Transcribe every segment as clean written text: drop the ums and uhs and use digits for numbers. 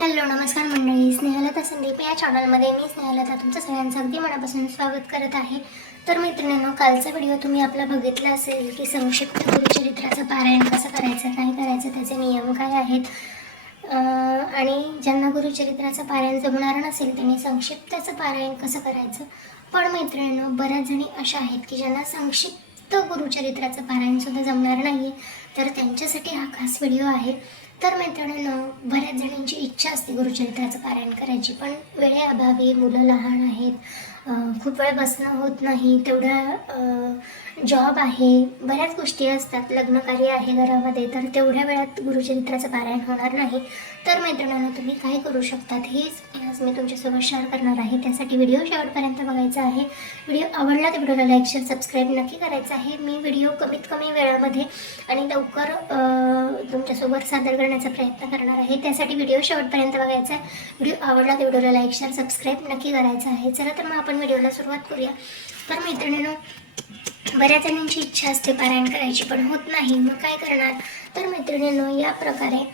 Hello नमस्कार मंडळी, स्नेहलता संदीप या चॅनलमध्ये मी स्नेहलता तुमचं सगळ्यांचं अगदी मनापासून स्वागत करत आहे. तर मैत्रिणींनो, कालचा व्हिडिओ तुम्ही आपला बघितला असेल की संक्षिप्त गुरुचरित्राचं पारायण कसं करायचं, काय करायचं, त्याचे नियम काय आहेत. आणि ज्यांना गुरुचरित्राचं पारायण जमणार नसेल त्यांनी संक्षिप्तचं पारायण कसं करायचं. पण मैत्रिणींनो, बऱ्याच जणी अशा आहेत की ज्यांना संक्षिप्त गुरुचरित्राचं पारायणसुद्धा जमणार नाही, तर त्यांच्यासाठी हा खास व्हिडिओ आहे. तर मैत्रिणींनो, बऱ्याच जणांची इच्छा असते गुरुचरित्राचं पारायण करायची, पण वेळेअभावी, मुलं लहान आहेत, खूप वेळ बसणं होत नाही, तेवढा जॉब आहे, बऱ्याच गोष्टी असतात, लग्नकार्य आहे घरामध्ये, तर तेवढ्या वेळात गुरुचरित्राचं पारायण होणार नाही. तर मैत्रिणींनो, तुम्ही काय करू शकतात हेच आज मी तुमच्यासोबत शेअर करणार आहे. त्यासाठी व्हिडिओ शेवटपर्यंत बघायचा आहे. व्हिडिओ आवडला तर व्हिडिओला लाईक शेअर सबस्क्राईब नक्की करायचं आहे. मी व्हिडिओ कमीत कमी वेळामध्ये आणि लवकर तुमच्यासोबत सादर करण्याचा प्रयत्न करणार आहे. त्यासाठी व्हिडिओ शेवटपर्यंत बघायचा आहे. व्हिडिओ आवडला तर व्हिडिओला लाईक शेअर सबस्क्राईब नक्की करायचं आहे. चला तर मग आपण व्हिडिओला सुरुवात करूया. तर मैत्रिणींनो, बऱ्याच जणांची इच्छा असते पारायण करायची पण होत नाही, मग काय करणार. तर मैत्रिणींनो, या प्रकारे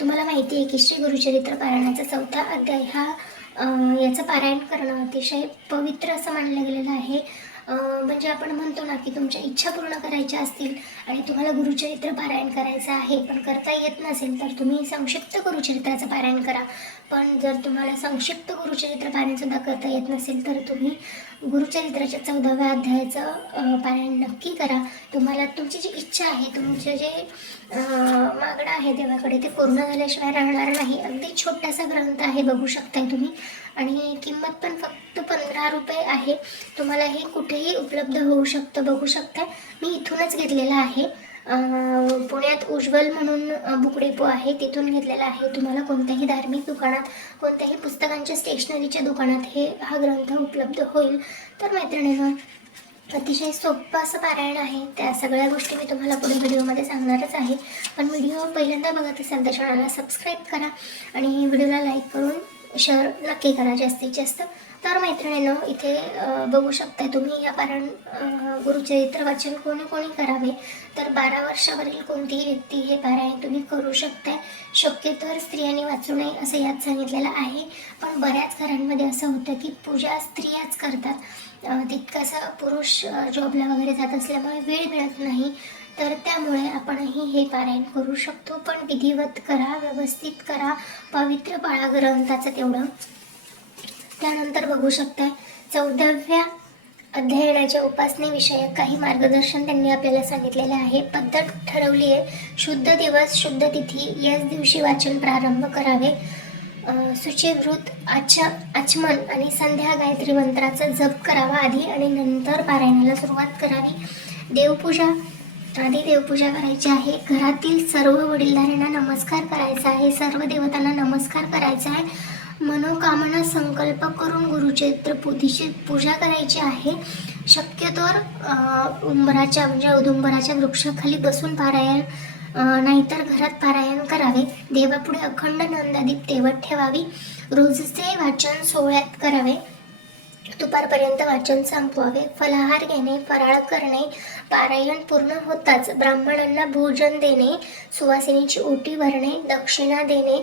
तुम्हाला माहिती आहे की श्री गुरुचरित्र पारायणाचा 4था अध्याय हा याचं पारायण करणं अतिशय पवित्र असं मानलं गेलेलं आहे. म्हणजे आपण म्हणतो ना की तुमच्या इच्छा पूर्ण करायच्या असतील आणि तुम्हाला गुरुचरित्र पारायण करायचं आहे पण करता येत नसेल तर तुम्ही संक्षिप्त गुरुचरित्राचं पारायण करा. पण जर तुम्हाला संक्षिप्त गुरुचरित्र पारायणसुद्धा करता येत नसेल तर तुम्ही गुरुचरित्राच्या 14व्या अध्यायाचं पारायण नक्की करा. तुम्हाला तुमची जी इच्छा आहे, तुमचे जे मागणं आहे देवाकडे, ते पूर्ण झाल्याशिवाय राहणार नाही. अगदी छोटासा ग्रंथ आहे, बघू शकताय तुम्ही, आणि किंमत पण फक्त 15 रुपये आहे. तुम्हाला हे कुठेही उपलब्ध होऊ शकतं, बघू शकताय. मी इथूनच घेतलेलं आहे. पुण्यात उज्ज्वल म्हणून बुक डेपो आहे, तिथून घेतलेला आहे. तुम्हाला कोणत्याही धार्मिक दुकानात, कोणत्याही पुस्तकांच्या स्टेशनरीच्या दुकानात हा ग्रंथ उपलब्ध होईल. तर मैत्रिणींनो, अतिशय सोपं असं पारायण आहे. त्या सगळ्या गोष्टी मी तुम्हाला पुढे व्हिडिओमध्ये सांगणारच आहे. पण व्हिडिओ पहिल्यांदा बघत असाल तर चॅनलला सबस्क्राईब करा आणि व्हिडिओला लाईक करून शेअर नक्की करा जास्तीत जास्त. तर मैत्रिणींनो, इथे बघू शकता तुम्ही या पारायण गुरुचरित्र वाचन कोणी कोणी करावे. तर 12 वर्षावरील कोणतीही व्यक्ती हे पारायण तुम्ही करू शकताय. शक्यतोवर स्त्रियांनी वाचू नये असं यात सांगितलेलं आहे. पण बऱ्याच घरांमध्ये असं होतं की पूजा स्त्रियाच करतात, तितकासा पुरुष जॉबला वगैरे जात असल्यामुळे वेळ मिळत नाही. तर त्यामुळे आपणही हे पारायण करू शकतो, पण विधिवत करा, व्यवस्थित करा, पवित्र पाळा ग्रंथाचं तेवढं. त्यानंतर बघू शकताय 14व्या अध्ययनाच्या उपासनेविषयक काही मार्गदर्शन त्यांनी आपल्याला सांगितलेले आहे. पद्धत ठरवली आहे. शुद्ध दिवस, शुद्ध तिथी याच दिवशी वाचन प्रारंभ करावे. शुचिवृत, आचमन आणि संध्या गायत्री मंत्राचा जप करावा आधी आणि नंतर पारायणाला सुरुवात करावी. देवपूजा, आधी देवपूजा करायची आहे. घरातील सर्व वडीलधाऱ्यांना नमस्कार करायचा आहे. सर्व देवतांना नमस्कार करायचा आहे. मनोकामना संकल्प करून गुरुचरित्र पोथीची पूजा करायची आहे. शक्यतोवर उंबराच्या म्हणजे औदुंबराच्या वृक्षाखाली बसून पारायण, नाहीतर घरात पारायण करावे. देवापुढे अखंड नंदादीप तेवत ठेवावी. रोजचे वाचन सोहळ्यात करावे. दुपारपर्यंत वाचन संपवावे. फलाहार घेणे, फराळ करणे, पारायण पूर्ण होताच ब्राह्मणांना भोजन देणे, सुवासिनीची ओटी भरणे, दक्षिणा देणे,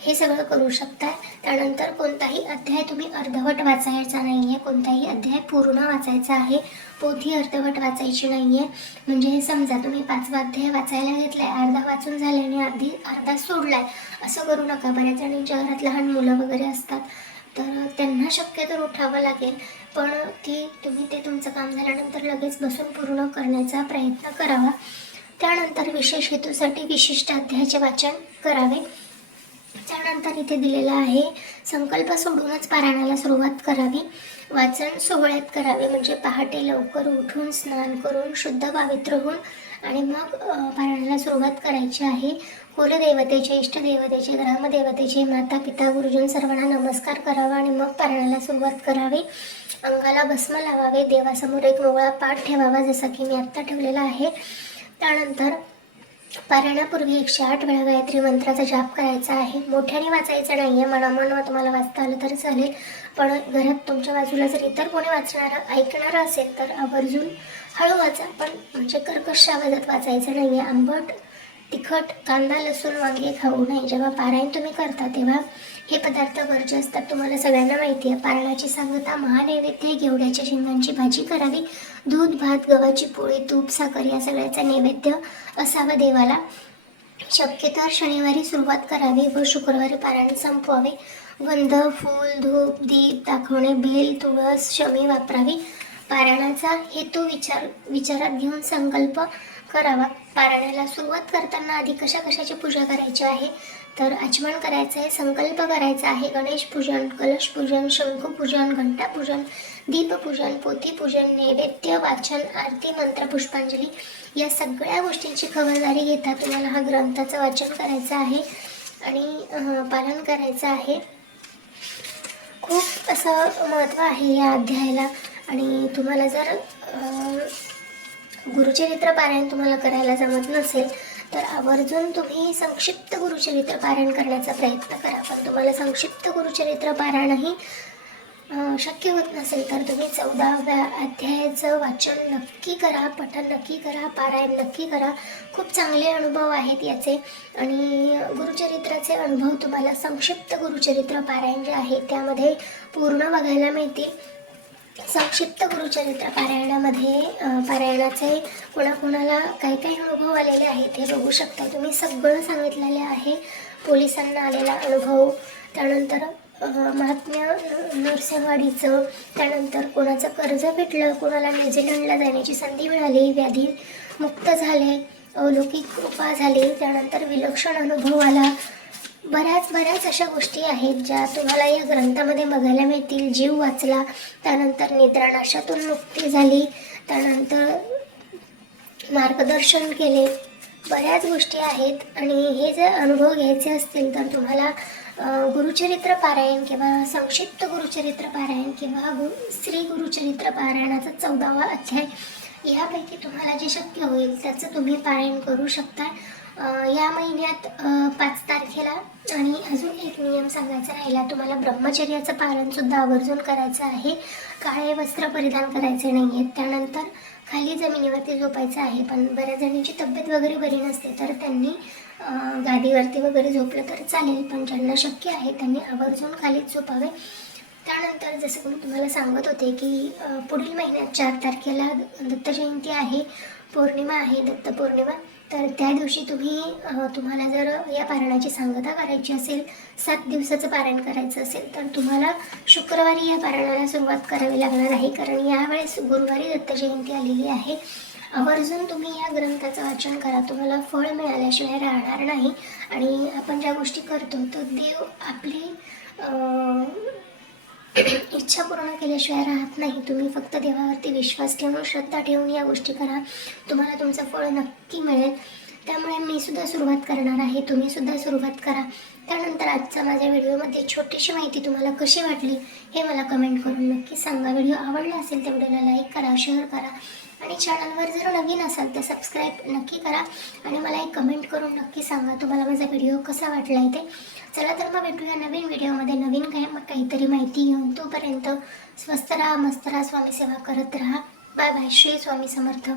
हे सगळं करू शकता. त्यानंतर कोणताही अध्याय तुम्ही अर्धवट वाचायचा नाही आहे, कोणताही अध्याय पूर्ण वाचायचा आहे. पोथी अर्धवट वाचायची नाही आहे. म्हणजे समजा तुम्ही 5वा अध्याय वाचायला घेतलाय, अर्धा वाचून झाल्याने अर्धा सोडलाय, असं करू नका. बऱ्याच जणांच्या घरात लहान मुलं वगैरे असतात, तर त्यांना शक्यतो उठावं लागेल. पण तुम्ही ते तुमचं काम झाल्यानंतर लगेच बसून पूर्ण करण्याचा प्रयत्न करावा. त्यानंतर विशेष हेतूसाठी विशिष्ट अध्यायाचे वाचन करावे. त्यानंतर इथे दिलेलं आहे, संकल्प सोडूनच पारायणाला सुरुवात करावी. वाचन सोहळ्यात करावे, म्हणजे पहाटे लवकर उठून स्नान करून शुद्ध पवित्र होऊन आणि मग पारायणाला सुरुवात करायची आहे. कुलदेवतेचे, इष्टदेवतेचे, ग्रामदेवतेचे, माता पिता गुरुजन सर्वांना नमस्कार करावा आणि मग पारायणाला सुरुवात करावी. अंगाला भस्म लावावे. देवासमोर एक मोकळा पाठ ठेवावा, जसा की मी आत्ता ठेवलेला आहे. त्यानंतर पारायणापूर्वी 108 वेळा गायत्री मंत्राचा जाप करायचा आहे. मोठ्याने वाचायचं नाही आहे, मनामन तुम्हाला वाचता आलं तर चालेल. पण घरात तुमच्या बाजूला जर इतर कोणी वाचणारं ऐकणारं असेल तर आवर्जून हळू वाचा, पण म्हणजे कर्कश आवाजात वाचायचं नाही आहे. आंबट तिखट कांदा लसूण वांगे खाऊ नये. जेव्हा पारायण तुम्ही करता तेव्हा हे पदार्थ वर्ज्य असतात. तुम्हाला सगळ्यांना माहिती आहे. पारणाची सांगता महानैवेद्य घेवड्याच्या शेंगांची भाजी करावी. दूध भात गव्हाची पोळी तूप साखर या सगळ्याचा नैवेद्य असावा देवाला. शक्यतो शनिवारी सुरुवात करावी व शुक्रवारी पारायण संपवावे. गंध फूल धूप दीप दाखवणे बेल तुळस शमी वापरावी. पारायणाचा हेतू विचारात घेऊन संकल्प करावा. पारायणाला सुरुवात करताना आधी कशाची पूजा करायची आहे तर आचमन करायचं आहे, संकल्प करायचा आहे, गणेश पूजन कलश पूजन शंखपूजन घंटापूजन दीपपूजन पोथीपूजन नैवेद्य वाचन आरती मंत्र पुष्पांजली या सगळ्या गोष्टींची खबरदारी घेता तुम्हाला हा ग्रंथाचं वाचन करायचं आहे आणि पालन करायचं आहे. खूप असं महत्त्व आहे या अध्यायाला. आणि तुम्हाला जर गुरुचरित्र पारायण तुम्हाला करायला जमत नसेल तर आवर्जून तुम्ही संक्षिप्त गुरुचरित्र पारायण करण्याचा प्रयत्न करा. पण तुम्हाला संक्षिप्त गुरुचरित्र पारायणही शक्य होत नसेल तर तुम्ही 14व्या अध्यायाचं वाचन नक्की करा, पठण नक्की करा, पारायण नक्की करा. खूप चांगले अनुभव आहेत याचे. आणि गुरुचरित्राचे अनुभव तुम्हाला संक्षिप्त गुरुचरित्र पारायण जे आहे त्यामध्ये पूर्ण बघायला मिळतील. संक्षिप्त गुरुचरित्र पारायणामध्ये पारायणाचे कोणाकोणाला काही काही अनुभव आलेले आहेत हे बघू शकता तुम्ही. सगळं सांगितलेले आहे. पोलिसांना आलेला अनुभव, त्यानंतर महात्म्य नरसिंहवाडीचं, त्यानंतर कोणाचं कर्ज भेटलं, कोणाला न्यूझीलंडला जाण्याची संधी मिळाली, व्याधी मुक्त झाले, अलौकिक कृपा झाली, त्यानंतर विलक्षण अनुभव आला. बऱ्याच अशा गोष्टी आहेत ज्या तुम्हाला या ग्रंथामध्ये बघायला मिळतील. जीव वाचला, त्यानंतर निद्रानाशातून मुक्ती झाली, त्यानंतर मार्गदर्शन केले. बऱ्याच गोष्टी आहेत. आणि हे जर अनुभव घ्यायचे असतील तर तुम्हाला गुरुचरित्र पारायण किंवा संक्षिप्त गुरुचरित्र पारायण किंवा श्री गुरुचरित्र पारायणाचा 14वा अध्याय यापैकी तुम्हाला जे शक्य होईल त्याचं तुम्ही पारायण करू शकता. या महिन्यात 5 तारखेला. आणि अजून एक नियम सांगायचा राहिला, तुम्हाला ब्रह्मचर्याचं पालन सुद्धा आवर्जून करायचं आहे. काळे वस्त्र परिधान करायचे नाही आहेत. त्यानंतर खाली जमिनीवरती झोपायचं आहे. पण बऱ्याच जणींची तब्येत वगैरे बरी नसते तर त्यांनी गादीवरती वगैरे झोपलं तर चालेल, पण ज्यांना शक्य आहे त्यांनी आवर्जून खालीच झोपावे. त्यानंतर जसं मी तुम्हाला सांगत होते की पुढील महिन्यात 4 तारखेला दत्त जयंती आहे, पौर्णिमा आहे, दत्त पौर्णिमा. तर त्या दिवशी तुम्हाला जर या पारायणाची सांगता करायची असेल, 7 दिवसाचं पारायण करायचं असेल तर तुम्हाला शुक्रवारी या पारायणाला सुरुवात करावी लागणार आहे. कारण यावेळेस गुरुवारी दत्त जयंती आलेली आहे. आवर्जून तुम्ही या ग्रंथाचं वाचन करा. तुम्हाला फळ मिळाल्याशिवाय राहणार नाही. आणि आपण ज्या गोष्टी करतो तर देव आपली इच्छा पूर्ण केल्याशिवाय राहत नाही. तुम्ही फक्त देवावरती विश्वास ठेवून श्रद्धा ठेवून या गोष्टी करा, तुम्हाला तुमचं फळ नक्की मिळेल. त्यामुळे मी सुद्धा सुरुवात करणार आहे, तुम्ही सुद्धा सुरुवात करा. त्यानंतर आजच्या माझ्या व्हिडिओमध्ये छोटीशी माहिती तुम्हाला कशी वाटली हे मला कमेंट करून नक्की सांगा. व्हिडिओ आवडला असेल तर व्हिडिओला लाईक करा, शेअर करा आणि चॅनलवर जर नवीन असाल तर सबस्क्राईब नक्की करा. आणि मला एक कमेंट करून नक्की सांगा तुम्हाला माझा व्हिडिओ कसा वाटला आहे ते. चला तर मग भेटूया नवीन व्हिडिओमध्ये नवीन काहीतरी माहिती घेऊन. तोपर्यंत स्वस्त राहा, मस्त राहा, स्वामी सेवा करत राहा. Bye bye. श्री स्वामी समर्थ.